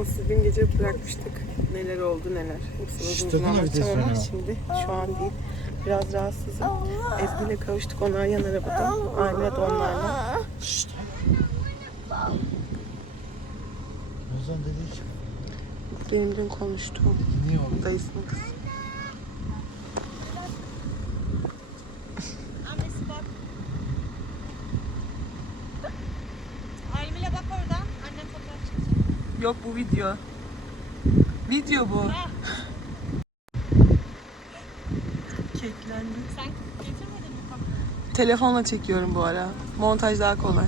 Onsuz dün gece bırakmıştık. Neler oldu neler. Hepsini Şşt, uzun anlatacağım ama şimdi şu an değil. Biraz rahatsızım. Ezgi ile kavuştuk. Onlar yan arabada. Ahmet onlarla. Şşt. Ozan dedi ki Benim dün konuştuğum niye oldu? dayısının kızı. Annesi bak. Aymile bak oradan. Annem fotoğraf çekecek. Yok bu video. Video bu. Keklendi. Sen getirmedin mi? Telefonla çekiyorum bu ara. Montaj daha kolay.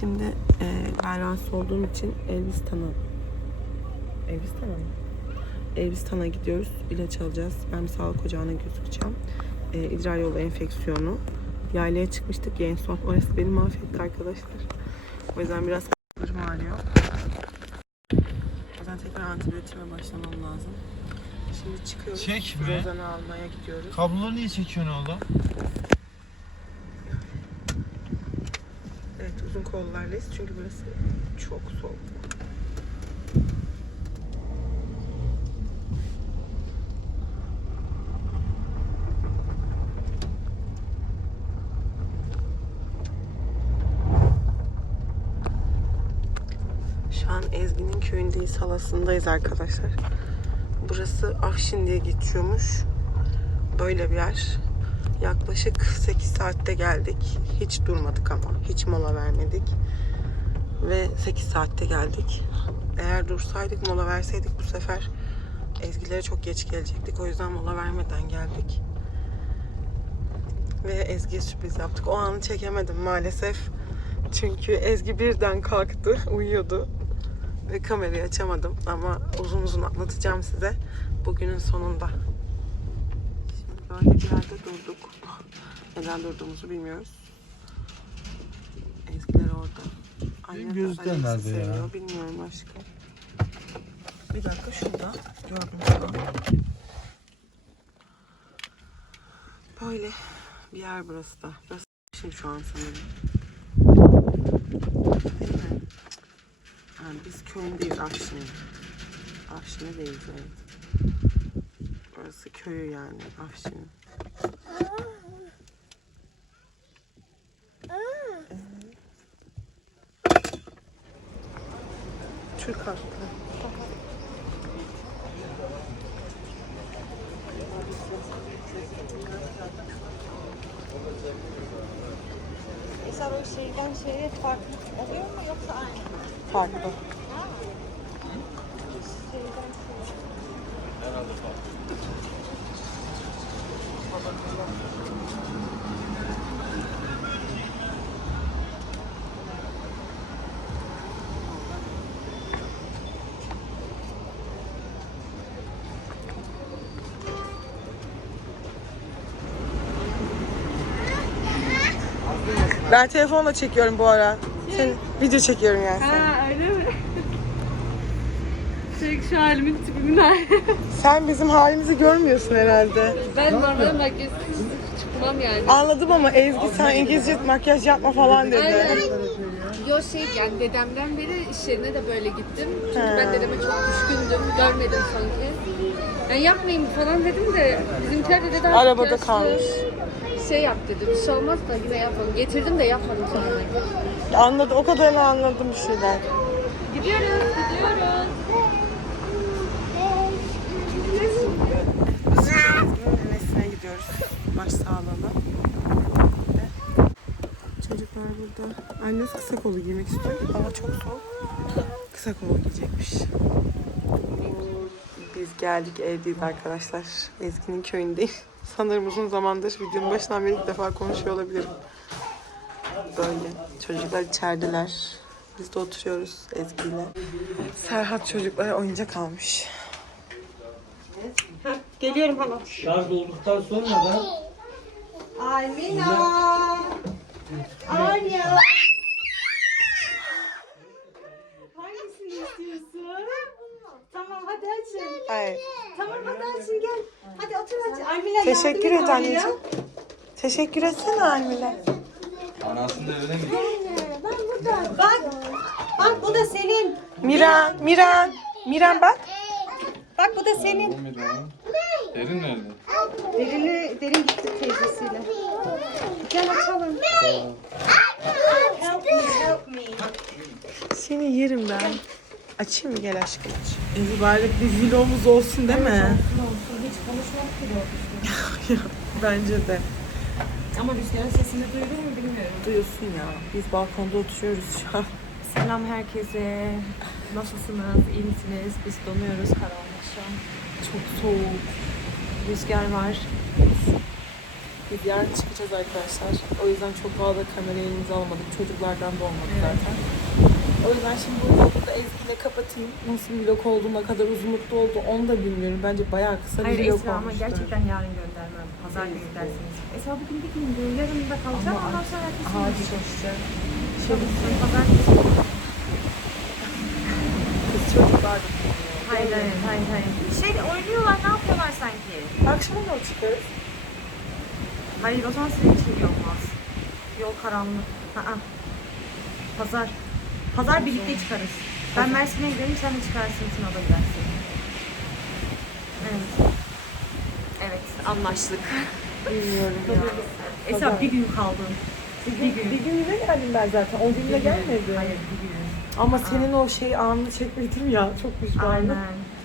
Şimdi e, ben rahatsız olduğum için Elbistan'a Elbistan'a mı? Elbistan'a gidiyoruz. İlaç alacağız. Ben bir sağlık ocağına gözükeceğim. E, idrar yolu enfeksiyonu. Yaylaya çıkmıştık ya en son. Orası beni mahvetti arkadaşlar. O yüzden biraz kalbim ağrıyor. O yüzden tekrar antibiyotiğime başlamam lazım. Şimdi çıkıyoruz. Çekme. Rozan'ı almaya gidiyoruz. Kabloları niye çekiyorsun oğlum? Evet uzun kollarlıyız çünkü burası çok soğuk. Şu an Ezgi'nin köyündeyiz, halasındayız arkadaşlar. Burası Afşin diye geçiyormuş. Böyle bir yer. Yaklaşık 8 saatte geldik. Hiç durmadık ama. Hiç mola vermedik. Ve 8 saatte geldik. Eğer dursaydık, mola verseydik bu sefer Ezgilere çok geç gelecektik. O yüzden mola vermeden geldik. Ve Ezgi'ye sürpriz yaptık. O anı çekemedim maalesef. Çünkü Ezgi birden kalktı, uyuyordu. Ve kamerayı açamadım. Ama uzun uzun anlatacağım size bugünün sonunda. Şimdi böyle bir yerde durduk. Neden durduğumuzu bilmiyoruz. Ezgiler orada. Annem Alex'i nerede ya? seviyor. Bilmiyorum aşkım. Bir dakika şurada. Gördüm şu an. Böyle bir yer burası da. Burası şimdi şu an sanırım. Değil mi? Yani biz köyündeyiz Afşin'in. Afşin'e değiliz evet. Burası köyü yani Afşin'in. Türk hakkı. Mesela o şeyden şeye farklı oluyor mu yoksa aynı? Farklı. Ben telefonla çekiyorum bu ara. Sen video çekiyorum yani. Ha? Şey şu halimin tipimin hali. Sen bizim halimizi görmüyorsun herhalde. Ben normalde makyajsız çıkmam yani. Anladım ama Ezgi sen İngilizce makyaj yapma falan dedi. Aynen. Yo şey yani dedemden beri iş yerine de böyle gittim. Çünkü ben dedeme çok düşkündüm. Görmedim sanki. Yani yapmayayım falan dedim de bizimkiler de dedi artık Arabada yaşlı. kalmış. Şey yap dedi. Bir şey olmaz da yine yapalım. Getirdim de yapmadım sonra. Anladım, o kadarını anladım bir şeyler. Gidiyoruz. Burada. Annemiz kısa kolu giymek istiyor. Hava çok soğuk. Kısa kolu giyecekmiş. Biz geldik evdeyiz arkadaşlar. Ezgi'nin köyündeyiz. Sanırım uzun zamandır videonun başından beri ilk defa konuşuyor olabilirim. Böyle. Çocuklar içerideler. Biz de oturuyoruz Ezgi'yle. Serhat çocuklara oyuncak almış. Geliyorum hala. Şarj olduktan sonra da Almina. Anya. Hangisini istiyorsun? Tamam hadi açın. Ay. Tamam hadi açın gel. Hadi Almila Teşekkür et anneciğim. Teşekkür etsene Almila. Anasını evine mi? Bak. Bak bu da senin. Miran, Miran. Miran bak. Bak bu da senin. Derin nerede? Derini, derin gitti teyzesiyle. Gel açalım. Help me, help me. Seni yerim ben. Açayım mı? Gel aşkım aç. Mübarek bir vlogumuz olsun değil mi? Hiç konuşmak bile. Bence de. Ama rüzgarın sesini duydun mu bilmiyorum. Duyuyorsun ya. Biz balkonda oturuyoruz şu an. Selam herkese. Nasılsınız? İyi misiniz? Biz donuyoruz karanlık şu an. Çok soğuk. Rüzgar var. Biz yarın çıkacağız arkadaşlar. O yüzden çok fazla kamera elimize almadık. Çocuklardan da olmadı zaten. O yüzden şimdi bu vlogu da Ezgi ile kapatayım. Nasıl bir vlog oldu, ne kadar uzunlukta oldu onu da bilmiyorum. Bence bayağı kısa Hayır bir vlog Esra ama olmuştu. gerçekten yarın göndermem. Pazar günü dersiniz. Esra bugün bir gündü. Yarın da kalacağım. Ama Ondan sonra ertesi gün. koşacak. Çabuk pazar. Kız çocuklar da Hayır hayır hayır hayır. Şey oynuyorlar ne yapıyorlar sanki? Akşama da çıkarız. Hayır o zaman senin için iyi olmaz. Yol karanlık. Aa. Pazar. Pazar birlikte çıkarız. Ben Mersin'e giderim sen de çıkarsın Sinop'a gidersin. Evet. Evet anlaştık. Bilmiyorum ya. Esra Pazar. bir gün kaldın. Bir gün. Bir gün yine geldim ben zaten. O gün de gelmedi. Hayır bir gün. Ama senin o şey anını çekmedim ya. Çok pişmanım. Aynen.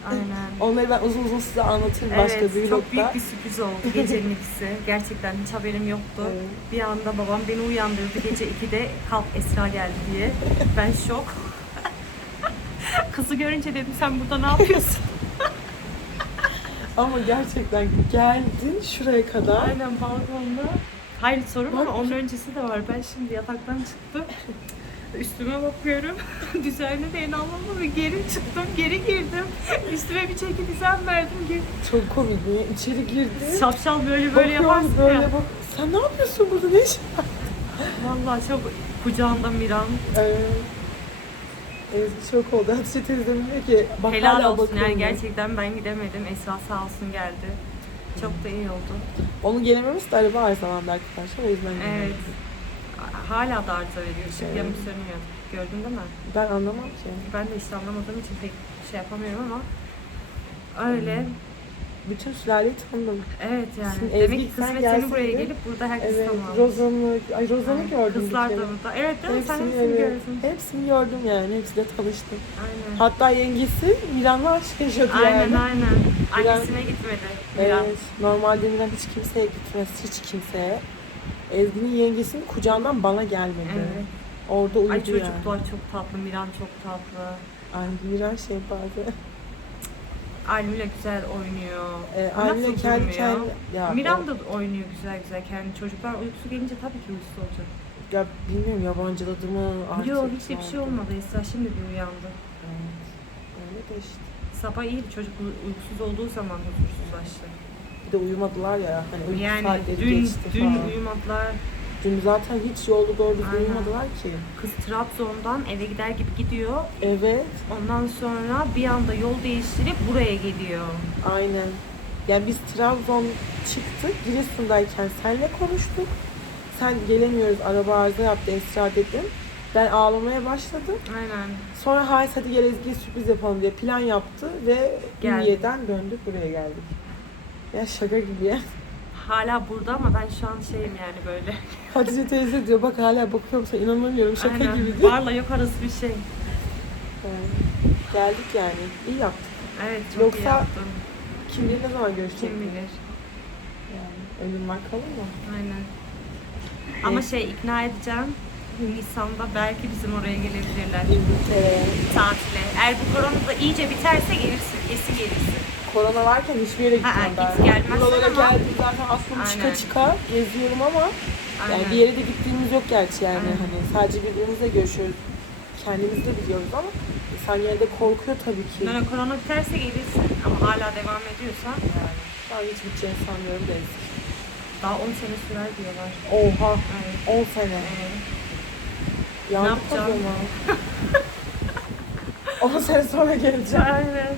Aynen. Onları ben uzun uzun size anlatırım başka evet, bir vlogda. çok büyük bir sürpriz oldu gecenin ikisi. Gerçekten hiç haberim yoktu. Evet. Bir anda babam beni uyandırdı gece 2'de kalk Esra geldi diye. Ben şok. Kızı görünce dedim sen burada ne yapıyorsun? Ama gerçekten geldin şuraya kadar. Aynen balkonda. Hayır sorun ama onun öncesi de var. Ben şimdi yataktan çıktım. Üstüme bakıyorum. Düzenli de inanmam ve geri çıktım, geri girdim. Üstüme bir çeki düzen verdim. Geri... Çok komik mi? İçeri girdin. Şapşal böyle böyle Bakıyoruz yaparsın böyle ya. bak. Sen ne yapıyorsun burada? Ne iş var? Vallahi çok kucağında Miran. Ee, Ezgi şok oldu. Hatice teyze diyor ki bak Helal hala olsun bakıyorum. yani gerçekten ben gidemedim. Esra sağ olsun geldi. Çok da iyi oldu. Onun gelememesi de araba her zaman arkadaşlar. O yüzden Evet. gelemedim. Hala da arıza veriyor. Işık Evet. yanıp sönüyor. Gördün değil mi? Ben anlamam ki. Ben de işte anlamadığım için pek şey yapamıyorum ama öyle. Bütün sülaleyi tanıdım. Evet yani. Sizin Demek Ezgi ki kısmet seni buraya gelip burada herkes Evet, tamam. Rozan'ı, ay Rozan'ı Aynen. gördüm. Kızlar da burada. Evet değil mi? Sen Hepsini, evet. görüyorsun. Hepsini gördüm yani. Hepsiyle tanıştım. Aynen. Hatta yengesi Miran'la aşk yaşadı Aynen yani. aynen. Annesine gitmedi. Miran. Evet. Normalde Miran hiç kimseye gitmez. Hiç kimseye. Ezgi'nin yengesinin kucağından bana gelmedi. Evet. Orada uyudu Ay yani. çocuklar çok tatlı. Miran çok tatlı. Ay Miran şey bazı. Almila güzel oynuyor. Nasıl Almila kendi kendi... Ya, Miran da oynuyor güzel güzel kendi. Çocuklar uykusu gelince tabii ki uykusuz olacak. Ya bilmiyorum yabancıladı mı artık. Yok hiç bir şey olmadı Esra. Şimdi bir uyandı. Evet. Öyle de işte. Sabah iyiydi çocuk uy- uykusuz olduğu zaman huzursuzlaştı. Bir de uyumadılar ya. Hani Yani saatleri dün, geçti dün falan. uyumadılar. Dün zaten hiç yolda doğru düzgün uyumadılar ki. Kız Trabzon'dan eve gider gibi gidiyor. Evet. Ondan sonra bir anda yol değiştirip buraya geliyor. Aynen. Yani biz Trabzon çıktık. Giresun'dayken senle konuştuk. Sen gelemiyoruz. Araba arıza yaptı Esra dedim. Ben ağlamaya başladım. Aynen. Sonra Halis hadi gel Ezgi'ye sürpriz yapalım diye plan yaptı ve Geldik. Ünye'den döndük buraya geldik. Ya şaka gibi ya. Hala burada ama ben şu an şeyim yani böyle. Hatice teyze diyor bak hala bakıyorum sana inanamıyorum şaka Aynen. gibi diyor. Varla yok arası bir şey. Yani geldik yani. İyi yaptık. Evet çok Yoksa- iyi yaptın. Kim bilir ne zaman görüşecek? Kim bilir. Yani ölüm var kalır mı? Aynen. Ama şey ikna edeceğim. Nisan'da belki bizim oraya gelebilirler. İngiltere. Tatile. Eğer bu korona da iyice biterse gelirsin. Kesin gelirsin. Korona varken hiçbir yere Ha, gitmem ben. git gelmezsen Buralara ama- geldim zaten aslında çıka Aynen. çıka geziyorum ama yani Aynen. bir yere de gittiğimiz yok gerçi yani Aynen. hani sadece birbirimizle görüşüyoruz. Kendimiz de biliyoruz ama insan yine de korkuyor tabii ki. Yani korona biterse gelirsin. Ama hala devam ediyorsa Yani ben hiç biteceğini sanmıyorum da eski. daha 10 sene sürer diyorlar. Oha Evet. 10 sene. Evet. Yandık yapacağım? o zaman. 10 sene sonra geleceğim. Aynen.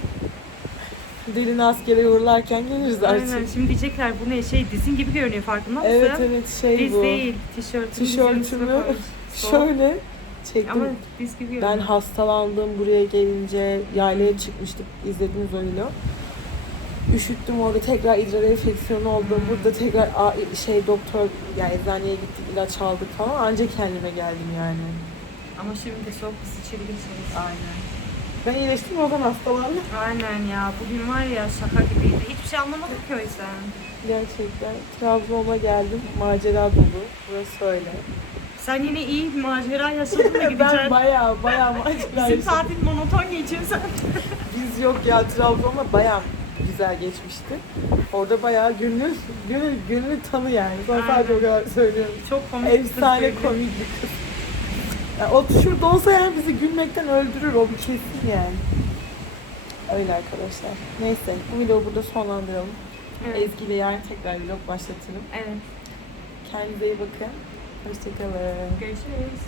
Delini askere uğurlarken geliriz artık. Aynen. Şimdi diyecekler bu ne şey dizin gibi görünüyor farkında mısın? Evet evet şey Diz bu. değil. Tişörtümü Tişörtümü. Şöyle çektim. Ama diz gibi görünüyor. Ben hastalandım buraya gelince yaylaya çıkmıştık izlediniz o vlog. Üşüttüm orada tekrar idrar enfeksiyonu oldu. Burada tekrar şey doktor yani eczaneye gittik ilaç aldık falan anca kendime geldim yani. Ama şimdi de soğuk biz içeri geçeriz. Aynen. Ben iyileştim o zaman hastalandım. Aynen ya. Bugün var ya şaka gibiydi. Hiçbir şey anlamadık ki o yüzden. Gerçekten Trabzon'a geldim. Macera dolu. Burası öyle. Sen yine iyi bir macera yaşadın da ben gideceksin. baya baya macera Bizim yaşadım. tatil monoton geçiyor sen. Biz yok ya Trabzon'da baya güzel geçmişti. Orada bayağı gönül, gönül, gönül tanı yani. Sana sadece o kadar söylüyorum. Çok komik. Efsane komik bir kız. Yani o şurada olsa yani bizi gülmekten öldürür o bir kesin yani. Öyle arkadaşlar. Neyse bu vlogu burada sonlandıralım. Evet. Ezgi ile yarın tekrar vlog başlatırım. evet. Kendinize iyi bakın. Hoşçakalın. Görüşürüz.